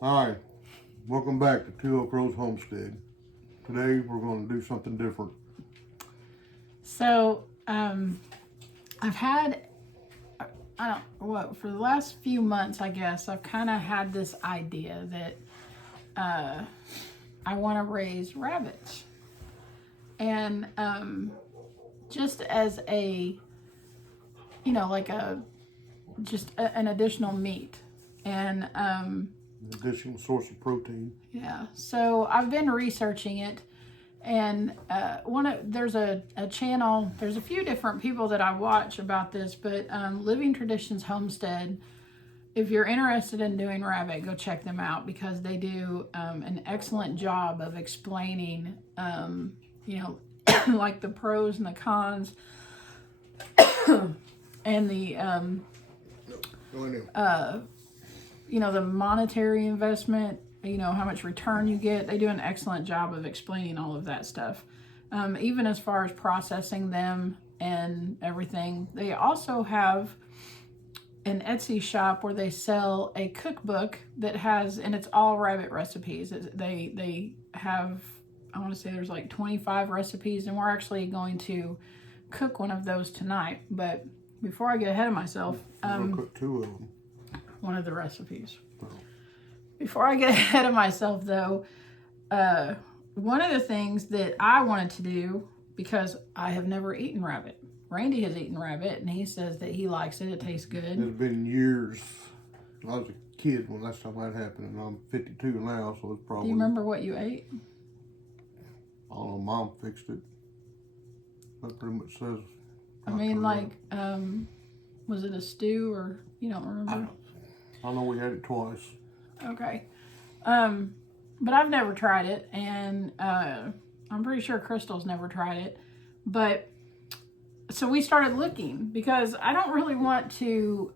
Hi, welcome back to Two Oak Rose Homestead. Today we're going to do something different. So, I've had, for the last few months, I guess, I've kind of had this idea that I want to raise rabbits. And just as an additional meat. And Additional source of protein. yeah, so I've been researching it. And there's a channel, there's a few different people that I watch about this, but Living Traditions Homestead, if you're interested in doing rabbit, go check them out because they do an excellent job of explaining, like the pros and the cons and the, the monetary investment, how much return you get. They do an excellent job of explaining all of that stuff. Even as far as processing them and everything. They also have an Etsy shop where they sell a cookbook that has, and it's all rabbit recipes. They have, I want to say there's like 25 recipes, and we're actually going to cook one of those tonight. But before I get ahead of myself, We're going to cook two of them. one of the recipes. Oh. Before I get ahead of myself, though, one of the things that I wanted to do, because I have never eaten rabbit. Randy has eaten rabbit, and he says that he likes it. It tastes good. It's been years. I was a kid when last time that happened, and I'm 52 now, so it's probably... Do you remember what you ate? I don't know, Mom fixed it. That pretty much says... I mean, like, was it a stew, or you don't remember? I know we had it twice. Okay. But I've never tried it, and I'm pretty sure Crystal's never tried it. But so we started looking because I don't really want to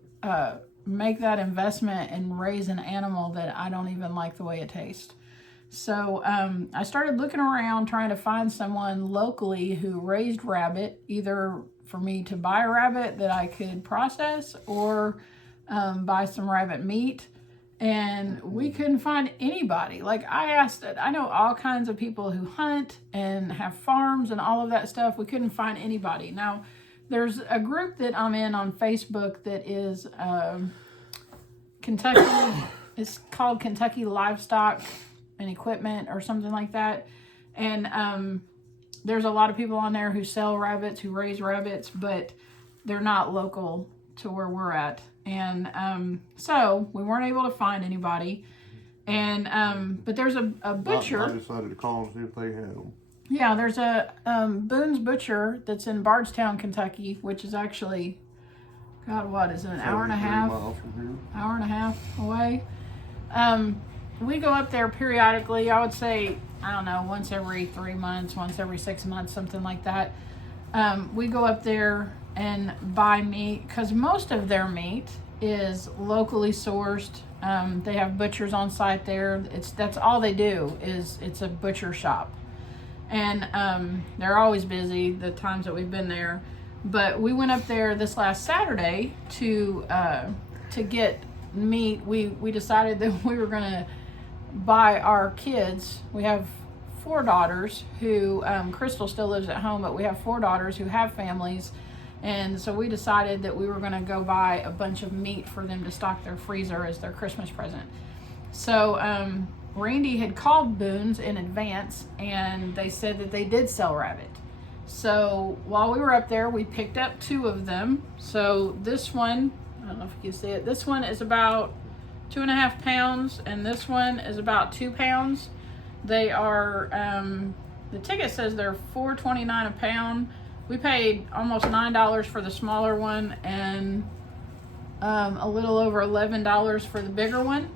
make that investment and raise an animal that I don't even like the way it tastes. So I started looking around trying to find someone locally who raised rabbit, either for me to buy a rabbit that I could process or buy some rabbit meat. And we couldn't find anybody. Like, I know all kinds of people who hunt and have farms and all of that stuff. We couldn't find anybody. Now, there's a group that I'm in on Facebook that is Kentucky. It's called Kentucky Livestock and Equipment or something like that. And there's a lot of people on there who sell rabbits, who raise rabbits, but they're not local to where we're at. And so we weren't able to find anybody. And but there's a butcher. I decided to call and see if they had them. Yeah, there's a Boone's Butcher that's in Bardstown, Kentucky, which is actually, God, what is it, an hour and a half? Miles from here. Hour and a half away. We go up there periodically. I would say, I don't know, once every 3 months, once every 6 months, something like that. We go up there and buy meat because most of their meat is locally sourced. They have butchers on site there. That's all they do is it's a butcher shop, and they're always busy the times that we've been there. But we went up there this last Saturday to get meat. We decided that we were gonna buy our kids. We have 4 daughters who Crystal still lives at home, but we have 4 daughters who have families. And so we decided that we were going to go buy a bunch of meat for them to stock their freezer as their Christmas present. So Randy had called Boone's in advance, and they said that they did sell rabbit. So while we were up there, we picked up 2 of them. So this one, I don't know if you can see it, this one is about 2.5 pounds, and this one is about 2 pounds. They are, the ticket says they're $4.29 a pound. We paid almost $9 for the smaller one and a little over $11 for the bigger one.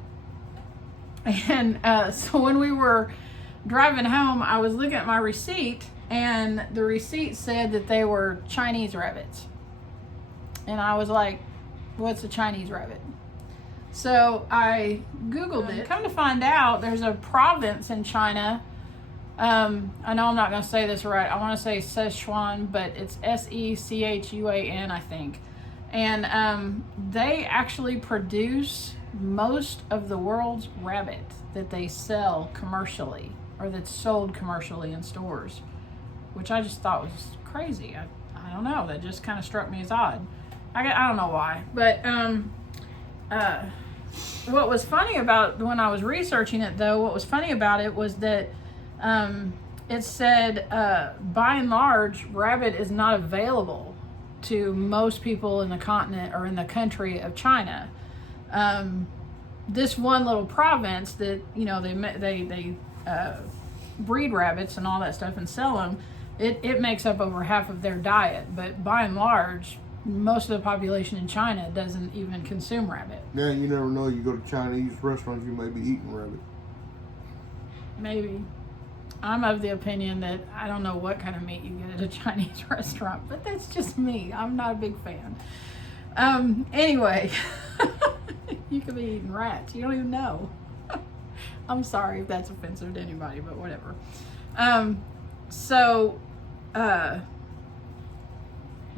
And so when we were driving home, I was looking at my receipt, and the receipt said that they were Chinese rabbits. And I was like, what's a Chinese rabbit? So I Googled it. Come to find out, there's a province in China. I know I'm not going to say this right. I want to say Sichuan, but it's Sechuan, I think. And they actually produce most of the world's rabbit that they sell commercially or that's sold commercially in stores, which I just thought was crazy. I don't know. That just kind of struck me as odd. I don't know why. But what was funny about when I was researching it, though, what was funny about it was that it said, by and large, rabbit is not available to most people in the continent or in the country of China. This one little province that, you know, they breed rabbits and all that stuff and sell them, it makes up over half of their diet. But by and large, most of the population in China doesn't even consume rabbit. Yeah, you never know. You go to Chinese restaurants, you may be eating rabbit. Maybe. I'm of the opinion that I don't know what kind of meat you get at a Chinese restaurant, but that's just me. I'm not a big fan. Anyway, you could be eating rats. You don't even know. I'm sorry if that's offensive to anybody, but whatever.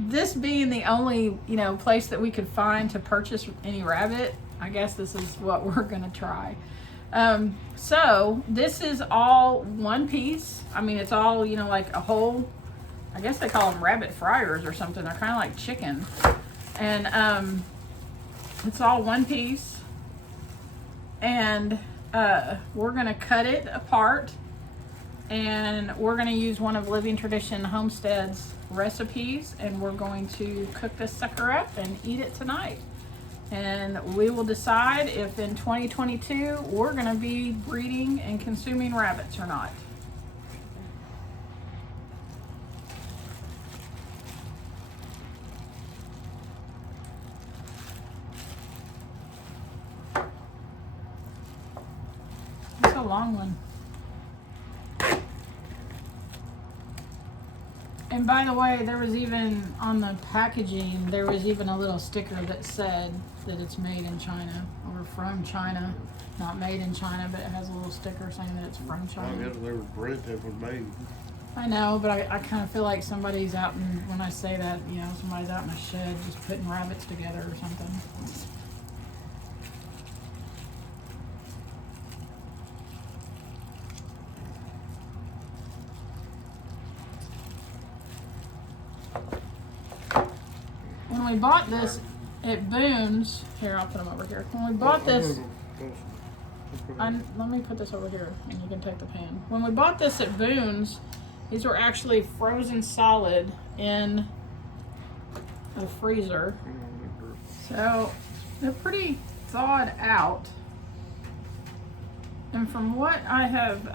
This being the only, you know, place that we could find to purchase any rabbit, I guess this is what we're gonna try. So this is all one piece. I mean, it's all, you know, like a whole, I guess they call them rabbit fryers or something. They're kind of like chicken. And it's all one piece. And we're gonna cut it apart. And we're gonna use one of Living Tradition Homestead's recipes. And we're going to cook this sucker up and eat it tonight. And we will decide if in 2022 we're going to be breeding and consuming rabbits or not. It's a long one. And by the way, there was even on the packaging, there was even a little sticker that said that it's made in China or from China. Not made in China, but it has a little sticker saying that it's from China. I guess they were bred that was made. I know, but I kind of feel like somebody's out in, when I say that, you know, somebody's out in a shed just putting rabbits together or something. When we bought this at Boone's, here, I'll put them over here. When we bought this, let me put this over here and you can take the pan. When we bought this at Boone's, these were actually frozen solid in the freezer. So they're pretty thawed out. And from what I have,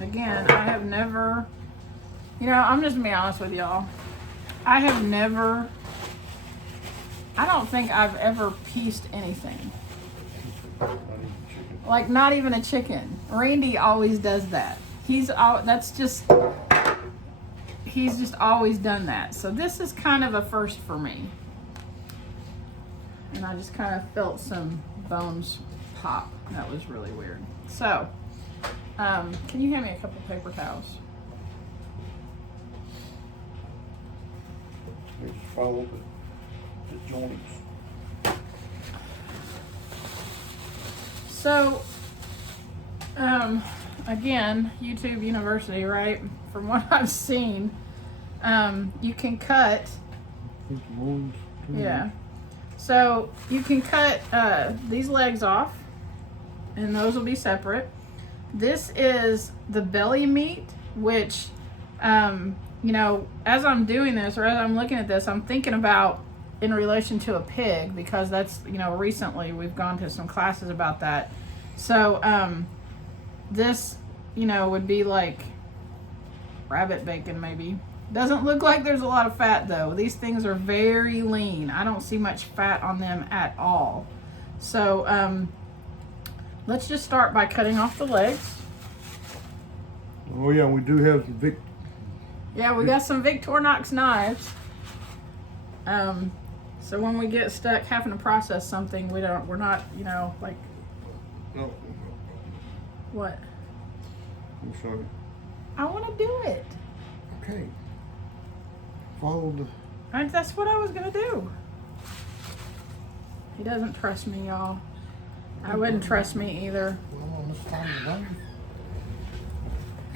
again, I have never, you know, I'm just gonna be honest with y'all. I have never, I don't think I've ever pieced anything. Like not even a chicken. Randy always does that. He's just always done that. So this is kind of a first for me. And I just kind of felt some bones pop. That was really weird. So, can you hand me a couple paper towels? Just follow the joints. So, again, YouTube University, right? From what I've seen, you can cut. Yeah. So you can cut these legs off, and those will be separate. This is the belly meat, which, you know, as I'm doing this or as I'm looking at this, I'm thinking about in relation to a pig, because that's, you know, recently we've gone to some classes about that. So this, you know, would be like rabbit bacon maybe. Doesn't look like there's a lot of fat though. These things are very lean. I don't see much fat on them at all. So let's just start by cutting off the legs. Oh yeah, we do have some Yeah, we got some Victorinox knives. So when we get stuck having to process something, we're not, you know, like. No. What? I'm sorry. I want to do it. Okay. Follow the. That's what I was gonna do. He doesn't trust me, y'all. I wouldn't trust me either. Well, on this time of the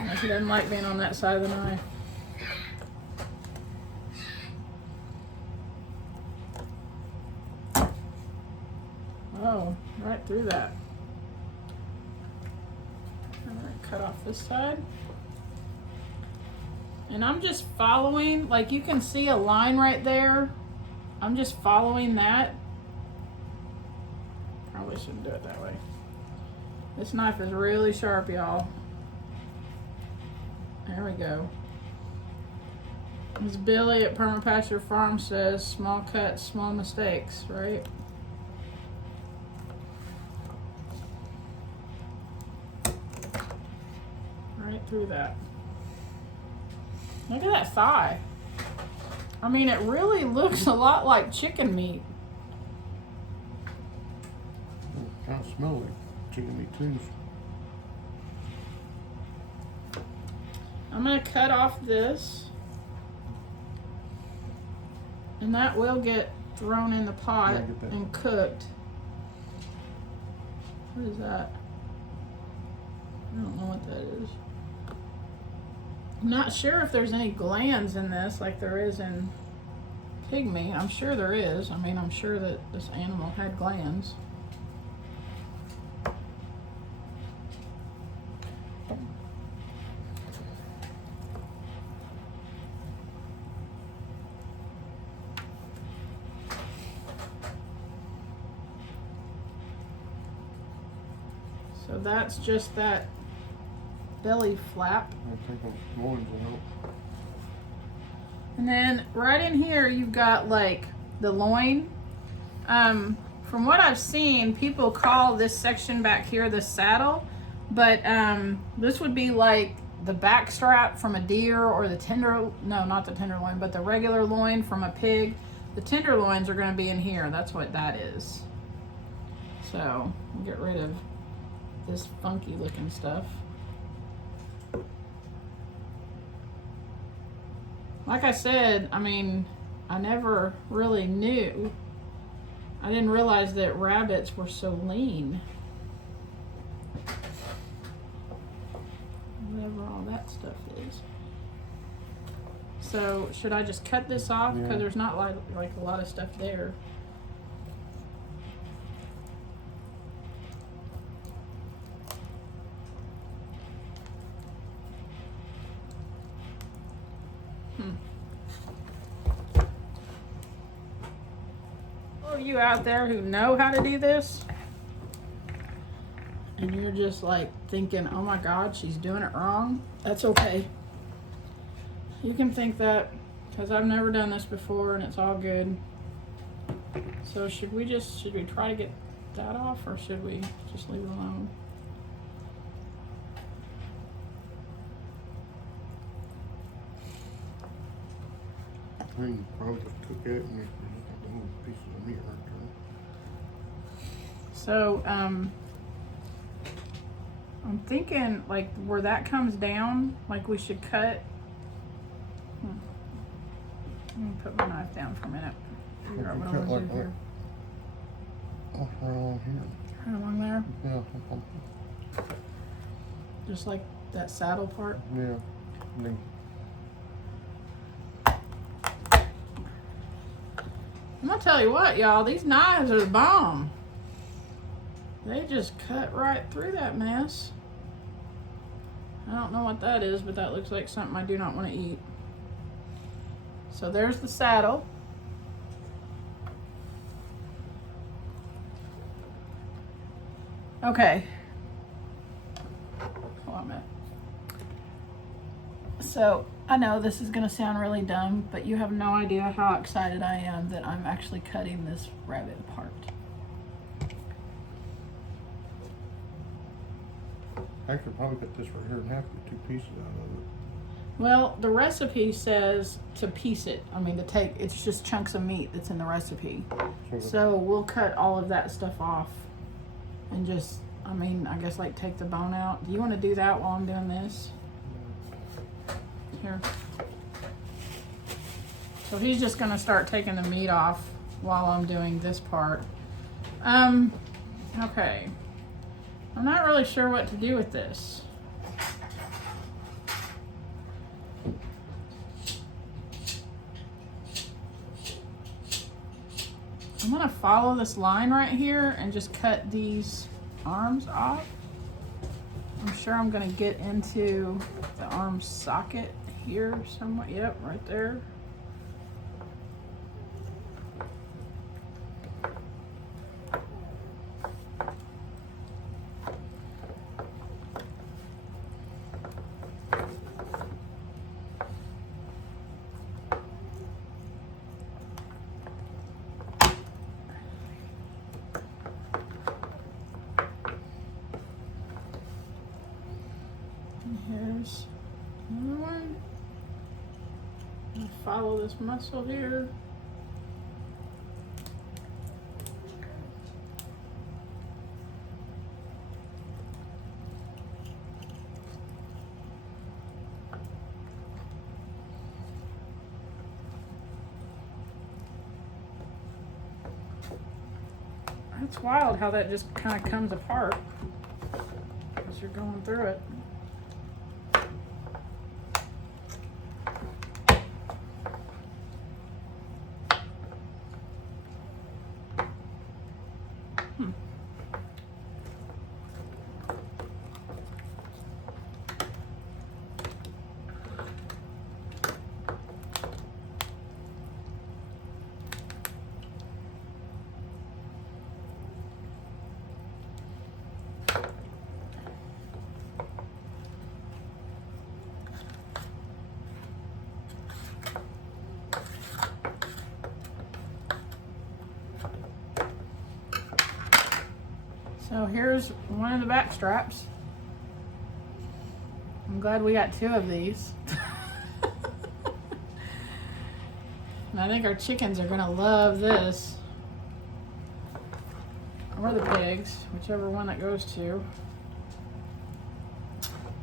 day. He doesn't like being on that side of the knife. Oh, right through that. I'm gonna cut off this side. And I'm just following, like you can see a line right there. I'm just following that. Probably shouldn't do it that way. This knife is really sharp, y'all. There we go. As Billy at Permapasture Farm says, small cuts, small mistakes, right? Right through that. Look at that thigh. I mean, it really looks a lot like chicken meat. Kind of smell like chicken meat too. I'm gonna cut off this. And that will get thrown in the pot Yeah, get that. and cooked. What is that? I don't know what that is. I'm not sure if there's any glands in this like there is in pig meat. I'm sure there is. I mean, I'm sure that this animal had glands. So that's just that belly flap. I'll take those loins out. And then right in here, you've got like the loin. From what I've seen, people call this section back here the saddle, but this would be like the back strap from a deer, or the not the tenderloin, but the regular loin from a pig. The tenderloins are going to be in here. That's what that is. So we'll get rid of this funky looking stuff. Like I said, I mean, I never really knew. I didn't realize that rabbits were so lean. Whatever all that stuff is. So, should I just cut this off? Because Yeah. there's not like a lot of stuff there. You out there who know how to do this, and you're just like thinking, oh my god, she's doing it wrong, that's okay. You can think that, because I've never done this before and it's all good. So should we try to get that off, or should we just leave it alone? I think probably just cook it and just got the little pieces of meat right there. So I'm thinking like where that comes down, like we should cut. Let me put my knife down for a minute. Figure out what I Cut want to like do here. Oh, right along here. Right along there, Yeah. just like that saddle part. Yeah. And then I'm gonna tell you what, y'all, these knives are the bomb. They just cut right through that mess. I don't know what that is, but that looks like something I do not want to eat. So there's the saddle. Okay. Hold on a minute. So I know this is gonna sound really dumb, but you have no idea how excited I am that I'm actually cutting this rabbit apart. I could probably cut this right here in half, get 2 pieces out of it. Well, the recipe says to piece it. I mean, it's just chunks of meat that's in the recipe. So we'll cut all of that stuff off and just, I mean, I guess like take the bone out. Do you want to do that while I'm doing this? Here. So he's just going to start taking the meat off while I'm doing this part. Okay. I'm not really sure what to do with this. I'm gonna follow this line right here and just cut these arms off. I'm sure I'm gonna get into the arm socket here somewhere. Yep, right there. Here's another one. And follow this muscle here. It's wild how that just kind of comes apart as you're going through it. So here's one of the back straps. I'm glad we got 2 of these. And I think our chickens are gonna love this. Or the pigs, whichever one that goes to.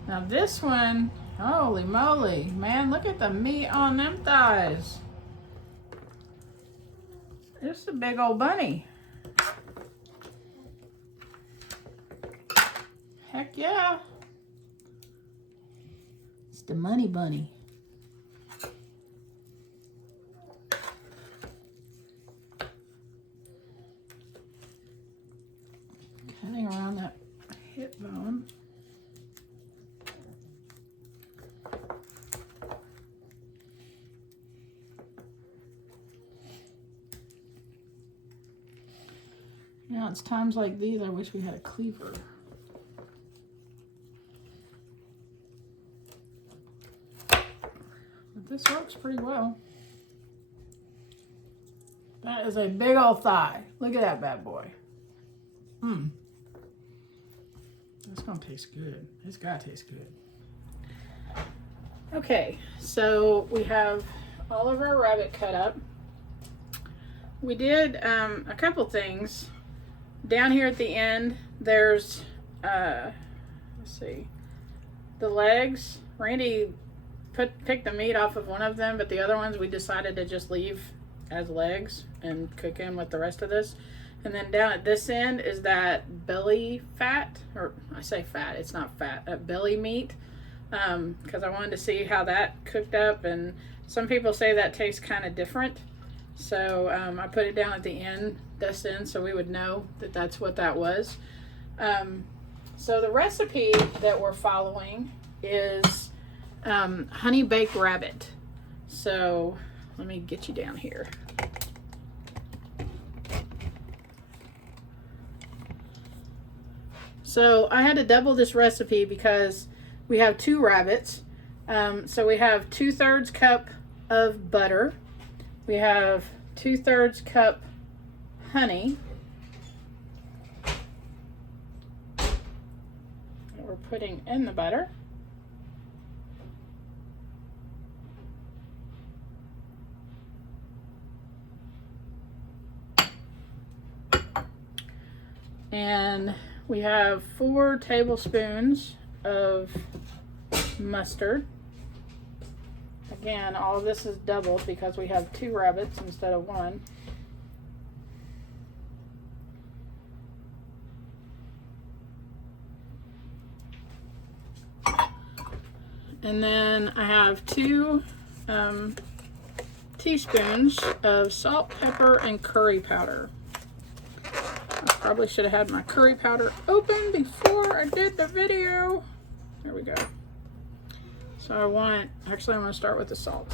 Now this one, holy moly, man, look at the meat on them thighs. It's a big old bunny. Heck yeah. It's the money bunny. Cutting around that hip bone. You know, it's times like these I wish we had a cleaver. This works pretty well. That is a big old thigh. Look at that bad boy. That's gonna taste good. It's gotta taste good. Okay, so we have all of our rabbit cut up. We did a couple things. Down here at the end, there's, let's see, the legs. Randy pick the meat off of one of them, but the other ones we decided to just leave as legs and cook in with the rest of this. And then down at this end is that belly fat, or I say fat, it's not fat, belly meat, because I wanted to see how that cooked up, and some people say that tastes kind of different. So I put it down at the end, this end, so we would know that that's what that was. So the recipe that we're following is honey baked rabbit. So let me get you down here. So I had to double this recipe because we have 2 rabbits. So we have 2/3 cup of butter. We have 2/3 cup honey. That we're putting in the butter. And we have 4 tablespoons of mustard. Again, all of this is doubled because we have 2 rabbits instead of 1. And then I have 2 teaspoons of salt, pepper, and curry powder. I probably should have had my curry powder open before I did the video. There we go. So I want, actually I'm going to start with the salt.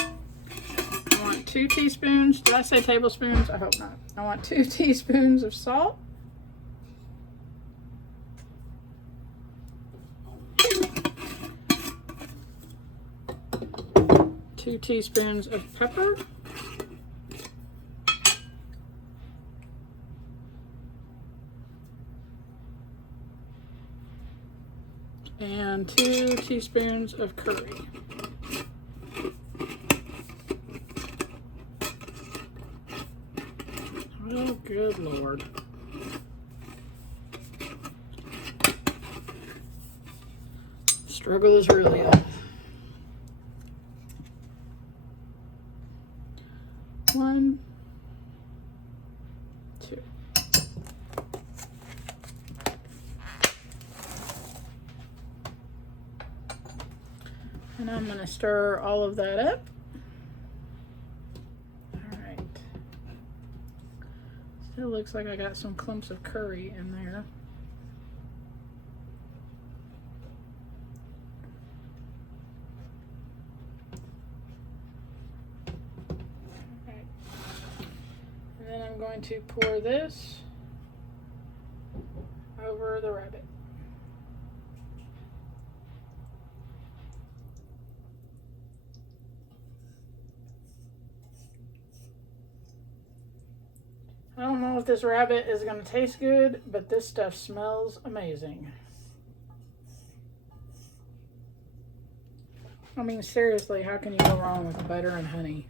I want 2 teaspoons. Did I say tablespoons? I hope not. I want 2 teaspoons of salt. 2 teaspoons of pepper. And 2 teaspoons of curry. Oh, good Lord. Struggle is real. 1, 2. And I'm going to stir all of that up. All right. Still looks like I got some clumps of curry in there. I'm going to pour this over the rabbit. I don't know if this rabbit is going to taste good, but this stuff smells amazing. I mean, seriously, how can you go wrong with butter and honey?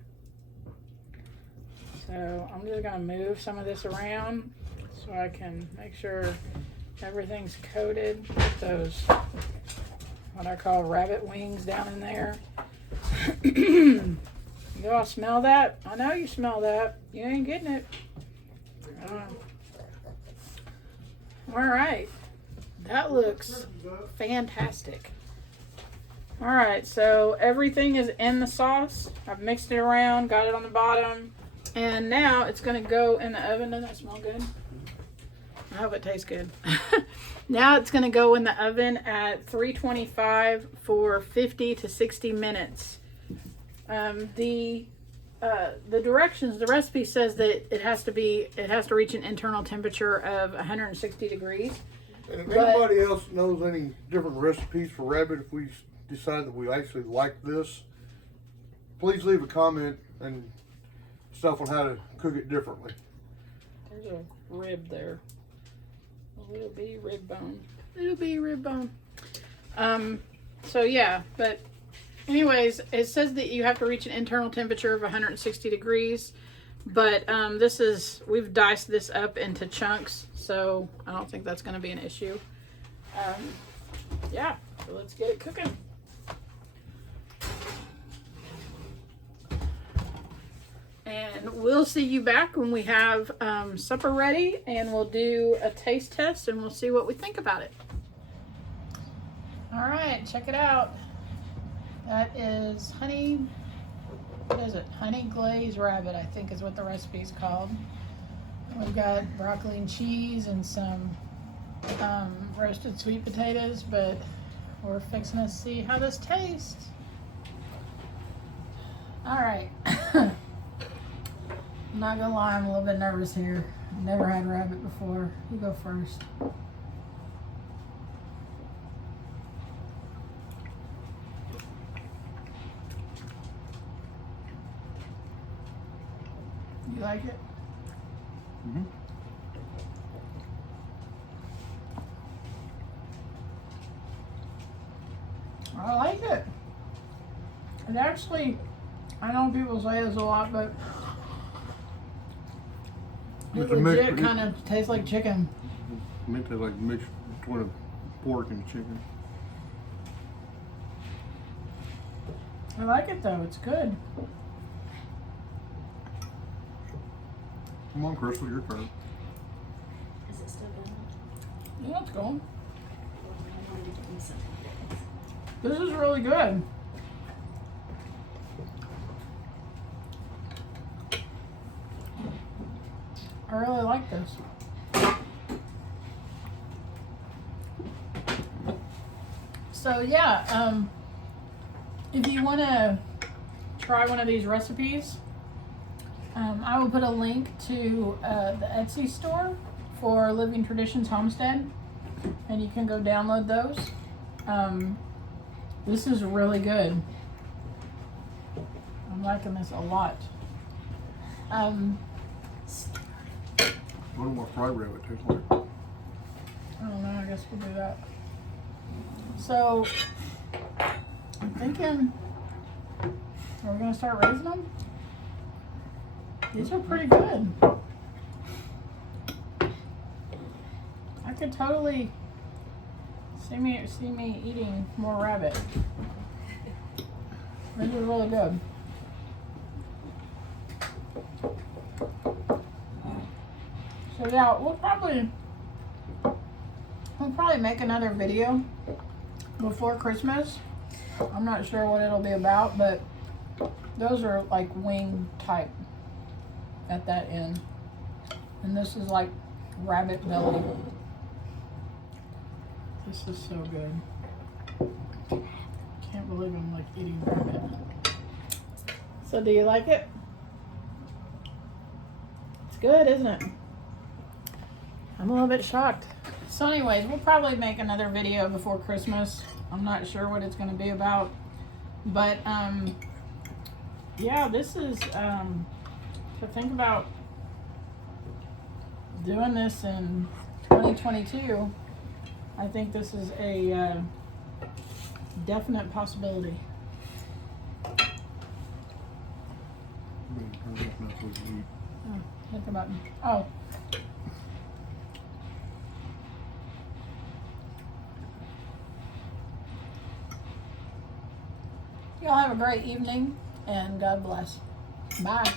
So I'm just going to move some of this around so I can make sure everything's coated with those, what I call rabbit wings down in there. You all smell that? I know you smell that. You ain't getting it. All right. That looks fantastic. All right, so everything is in the sauce. I've mixed it around, got it on the bottom. And now it's going to go in the oven. Doesn't that smell good? I hope it tastes good. Now it's going to go in the oven at 325 for 50 to 60 minutes. The directions, the recipe says that it has to reach an internal temperature of 160 degrees. And if anybody else knows any different recipes for rabbit, if we decide that we actually like this, please leave a comment and stuff on how to cook it differently. There's a rib there. A little bitty rib bone. Little bitty rib bone. So yeah, but anyways, it says that you have to reach an internal temperature of 160 degrees. But we've diced this up into chunks, so I don't think that's going to be an issue. Yeah, so let's get it cooking. And we'll see you back when we have supper ready, and we'll do a taste test and we'll see what we think about it. All right, check it out. That is honey glazed rabbit, I think is what the recipe is called. We've got broccoli and cheese and some roasted sweet potatoes, but we're fixing to see how this tastes. All right. I'm not gonna lie, I'm a little bit nervous here. I've never had rabbit before. You go first. You like it? Mm-hmm. I like it. It actually, I know people say this a lot, but it legit kind of tastes like chicken. It tastes like a mix between a pork and chicken. I like it though, it's good. Come on, Crystal, your turn. Is it still going? Yeah, it's going. This is really good. I really like this. So yeah, if you want to try one of these recipes, I will put a link to the Etsy store for Living Traditions Homestead, and you can go download those. This is really good. I'm liking this a lot. I don't know what fried rabbit tastes like. I don't know, I guess we'll do that. So, I'm thinking, are we gonna start raising them? These are pretty good. I could totally see me eating more rabbit. This is really good. So yeah, we'll probably make another video before Christmas. I'm not sure what it'll be about, but those are like wing type at that end. And this is like rabbit belly. This is so good. Can't believe I'm like eating rabbit. So do you like it? It's good, isn't it? I'm a little bit shocked. So anyways, we'll probably make another video before Christmas. I'm not sure what it's going to be about. But, yeah, this is, to think about doing this in 2022, I think this is a definite possibility. Oh, hit the button. Oh. Y'all have a great evening, and God bless. Bye.